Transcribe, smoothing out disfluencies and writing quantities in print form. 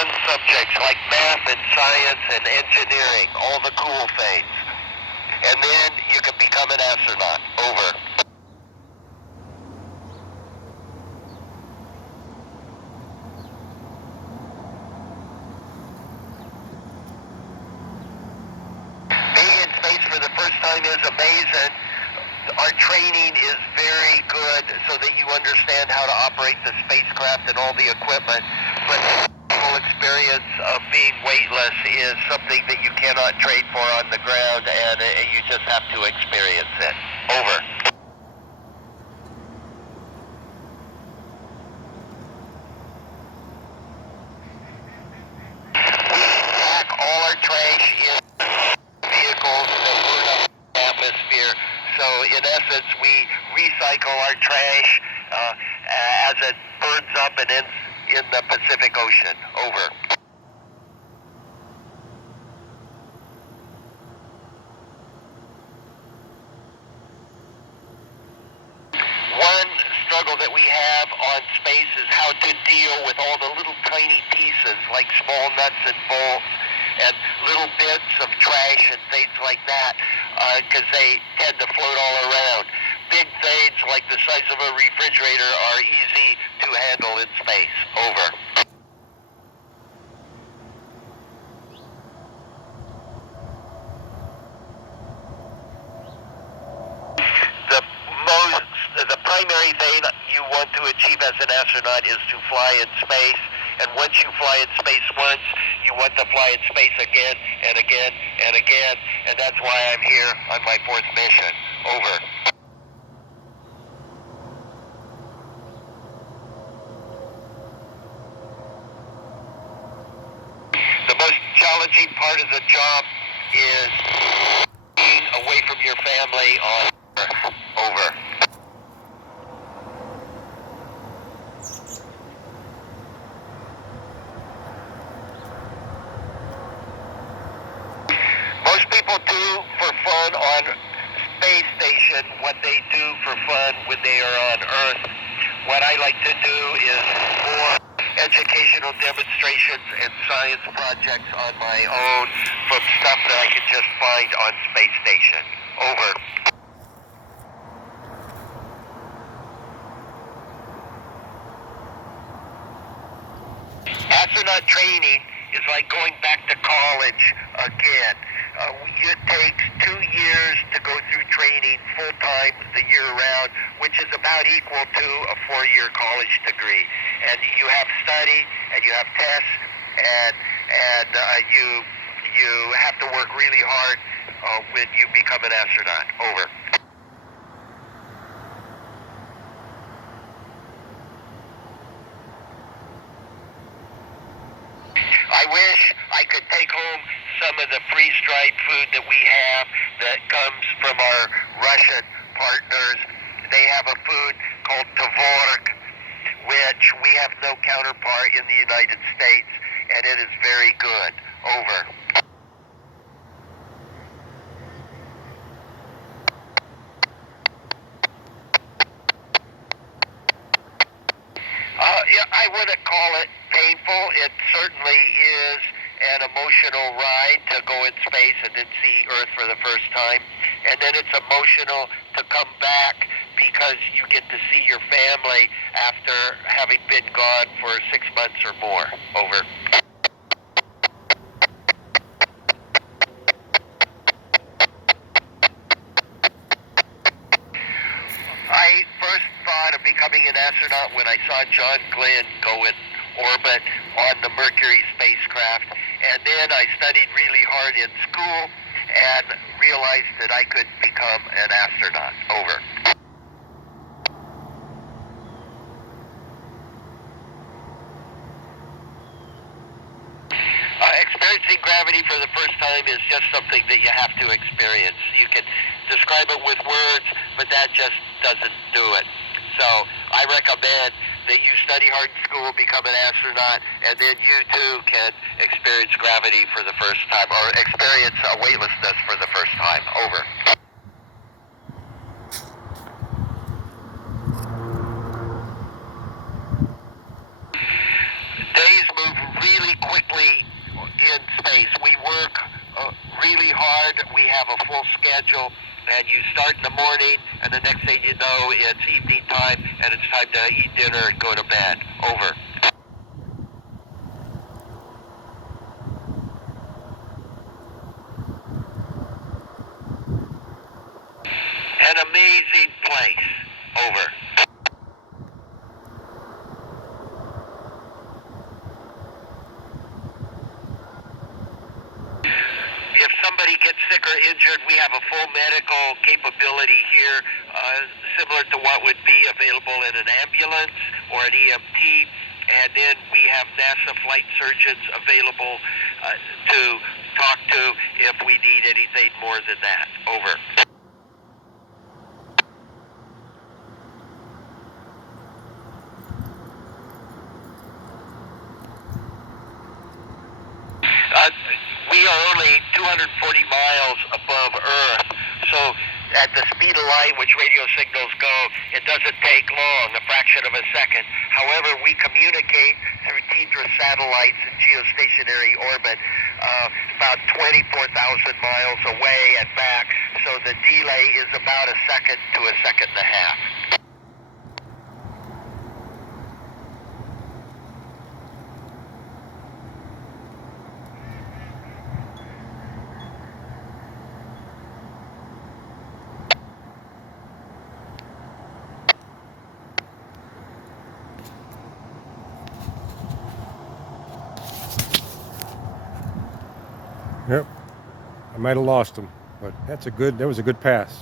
fun subjects like math and science and engineering, all the cool things. And then you can become an astronaut. Over. Being in space for the first time is amazing. Our training is very good so that you understand how to operate the spacecraft and all the equipment. But the whole experience of being weightless is something that you cannot trade for on the ground, and you just have to experience it. Over. We pack all our trash in vehicles that burn up the atmosphere. So in essence, we recycle our trash as it burns up and ends in the Pacific Ocean. Over. One struggle that we have on space is how to deal with all the little tiny pieces like small nuts and bolts and little bits of trash and things like that, because they tend to float all around. Big things like the size of a refrigerator are easy to handle in space. Over. The primary thing you want to achieve as an astronaut is to fly in space. And once you fly in space once, you want to fly in space again and again and again. And that's why I'm here on my 4th mission. Over. The most challenging part of the job is being away from your family on Earth. Over. Most people do for fun on space station what they do for fun when they are on Earth. What I like to do is more educational demonstrations and science projects on my own from stuff that I can just find on space station. Over. Astronaut training is like going back to college again. It takes 2 years to go through training full-time the year round, which is about equal to a 4-year college degree. And you have study, and you have tests, and you have to work really hard when you become an astronaut. Over. I wish I could take home some of the freeze-dried food that we have that comes from our Russian partners. They have a food called tvorog, which we have no counterpart in the United States, and it is very good. Over. I wouldn't call it painful. It certainly is an emotional ride to go in space and then see Earth for the first time. And then it's emotional to come back because you get to see your family after having been gone for 6 months or more. Over. I first thought of becoming an astronaut when I saw John Glenn go in orbit on the Mercury spacecraft, and then I studied really hard in school and realized that I could become an astronaut. Over. Experiencing gravity for the first time is just something that you have to experience. You can describe it with words, but that just doesn't do it. So I recommend that you study hard in school, become an astronaut, and then you too can experience gravity for the first time, or experience weightlessness for the first time. Over. Days move really quickly actually in space. We work really hard. We have a full schedule, and you start in the morning, and the next thing you know, it's evening time, and it's time to eat dinner and go to bed. Over. An amazing place. Over. If somebody gets sick or injured, we have a full medical capability here, similar to what would be available in an ambulance or an EMT. And then we have NASA flight surgeons available to talk to if we need anything more than that. Over. We are only 240 miles above Earth, so at the speed of light, which radio signals go, it doesn't take long, a fraction of a second. However, we communicate through TDRA satellites in geostationary orbit about 24,000 miles away and back, so the delay is about a second to a second and a half. Yep, I might have lost him, but that was a good pass.